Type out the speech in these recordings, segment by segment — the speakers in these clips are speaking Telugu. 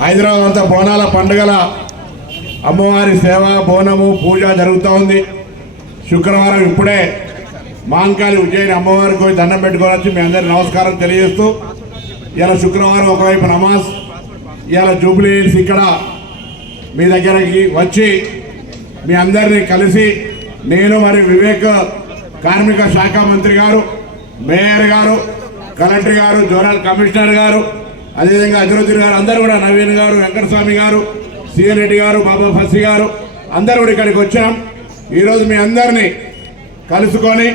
హైదరాబాద్ అంతా బోనాల పండుగల అమ్మవారి సేవ బోనము పూజ జరుగుతూ ఉంది. శుక్రవారం ఇప్పుడే మాంకాళి ఉజ్జయిని అమ్మవారికి పోయి దండం పెట్టుకొని వచ్చి మీ అందరి నమస్కారం తెలియజేస్తూ ఇలా శుక్రవారం ఒకవైపు నమాజ్ ఇలా జూబ్లీ హిల్స్ ఇక్కడ మీ దగ్గరకి వచ్చి మీ అందరినీ కలిసి నేను మరి వివేక్ కార్మిక శాఖ మంత్రి గారు మేయర్ గారు కలెక్టర్ గారు జోనల్ కమిషనర్ గారు అదేవిధంగా అజరుద్దీన్ గారు అందరూ కూడా నవీన్ గారు వెంకటస్వామి గారు సిఎన్ రెడ్డి గారు బాబా ఫసి గారు అందరూ కూడా ఇక్కడికి వచ్చాం. ఈరోజు మీ అందరినీ కలుసుకొని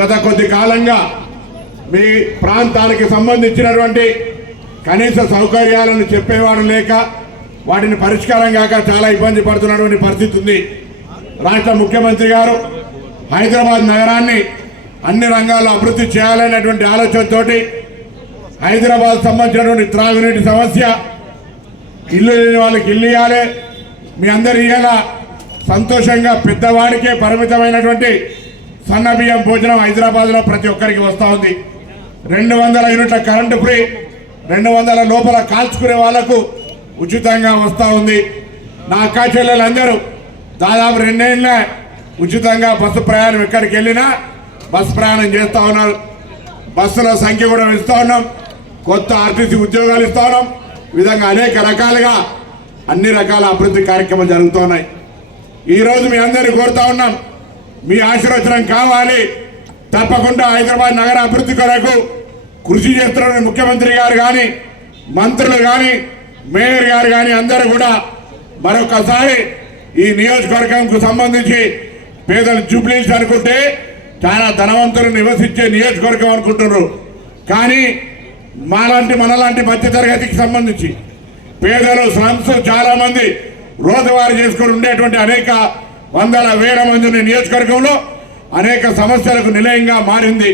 గత కొద్ది కాలంగా మీ ప్రాంతానికి సంబంధించినటువంటి కనీస సౌకర్యాలను చెప్పేవాడు లేక వాటిని పరిష్కారం కాక చాలా ఇబ్బంది పడుతున్నటువంటి పరిస్థితి ఉంది. రాష్ట్ర ముఖ్యమంత్రి గారు హైదరాబాద్ నగరాన్ని అన్ని రంగాల్లో అభివృద్ధి చేయాలనేటువంటి ఆలోచనతోటి హైదరాబాద్ సంబంధించినటువంటి త్రాగునీటి సమస్య ఇల్లు లేని వాళ్ళకి ఇల్లు ఇవ్వాలి. మీ అందరు ఇవాళ సంతోషంగా పెద్దవాడికే పరిమితమైనటువంటి సన్న బియ్యం భోజనం హైదరాబాద్లో ప్రతి ఒక్కరికి వస్తూ ఉంది. రెండు వందల యూనిట్ల కరెంటు ఫ్రీ రెండు వందల లోపల కాల్చుకునే వాళ్ళకు ఉచితంగా వస్తూ ఉంది. నా అక్కా చెల్లెలందరూ దాదాపు రెండేళ్ళ ఉచితంగా బస్సు ప్రయాణం ఎక్కడికి వెళ్ళినా బస్సు ప్రయాణం చేస్తూ ఉన్నారు. బస్సుల సంఖ్య కూడా ఇస్తూ ఉన్నాం. కొత్త ఆర్టీసీ ఉద్యోగాలు ఇస్తా ఉన్నాం. విధంగా అనేక రకాలుగా అన్ని రకాల అభివృద్ధి కార్యక్రమాలు జరుగుతున్నాయి. ఈరోజు మీ అందరినీ కోరుతా ఉన్నాం. మీ ఆశీర్వచనం కావాలి. తప్పకుండా హైదరాబాద్ నగర అభివృద్ధి కొరకు కృషి చేస్తున్న ముఖ్యమంత్రి గారు కానీ మంత్రులు కానీ మేయర్ గారు కానీ అందరూ కూడా మరొకసారి ఈ నియోజకవర్గంకు సంబంధించి పేదలు జూబ్లీస్ అనుకుంటే చాలా ధనవంతులు నివసించే నియోజకవర్గం అనుకుంటున్నారు. కానీ మాలాంటి మనలాంటి మధ్య తరగతికి సంబంధించి పేదలు స్లమ్స్ చాలా మంది రోజువారీ చేసుకుని ఉండేటువంటి అనేక వందల వేల మంది నియోజకవర్గంలో అనేక సమస్యలకు నిలయంగా మారింది.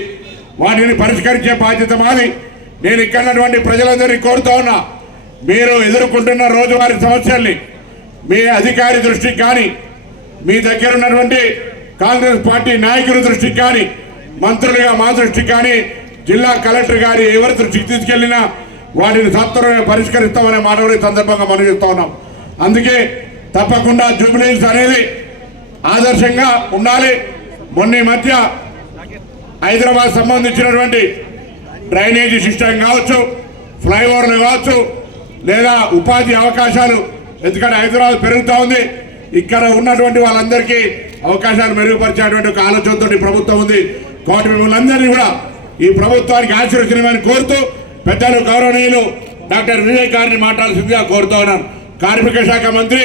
వాటిని పరిష్కరించే బాధ్యత మాది. నేను ఇక్కడ ప్రజలందరినీ కోరుతా ఉన్నా మీరు ఎదుర్కొంటున్న రోజువారీ సమస్యల్ని మీ అధికారి దృష్టికి కానీ మీ దగ్గర ఉన్నటువంటి కాంగ్రెస్ పార్టీ నాయకుల దృష్టికి కానీ మంత్రులుగా మా దృష్టికి కానీ జిల్లా కలెక్టర్ గారి ఎవరి దృష్టికి తీసుకెళ్ళినా వాటిని సత్వరమే పరిష్కరిస్తామనే మాట కూడా సందర్భంగా మనం చెప్తా ఉన్నాం. అందుకే తప్పకుండా జూబిలీస్ అనేది ఆదర్శంగా ఉండాలి. మొన్న ఈ మధ్య హైదరాబాద్ సంబంధించినటువంటి డ్రైనేజీ సిస్టమ్ కావచ్చు ఫ్లైఓవర్లు కావచ్చు లేదా ఉపాధి అవకాశాలు ఎందుకంటే హైదరాబాద్ పెరుగుతూ ఉంది. ఇక్కడ ఉన్నటువంటి వాళ్ళందరికీ అవకాశాలు మెరుగుపరిచేటువంటి ఒక ఆలోచనతో ప్రభుత్వం ఉంది. కాబట్టి మిమ్మల్ని అందరినీ కూడా ఈ ప్రభుత్వానికి ఆశీర్వచనమని కోరుతూ పెద్దలు గౌరవనీయులు డాక్టర్ వివేక్ గారిని మాట్లాడాల్సిందిగా కోరుతా ఉన్నాను. కార్మిక శాఖ మంత్రి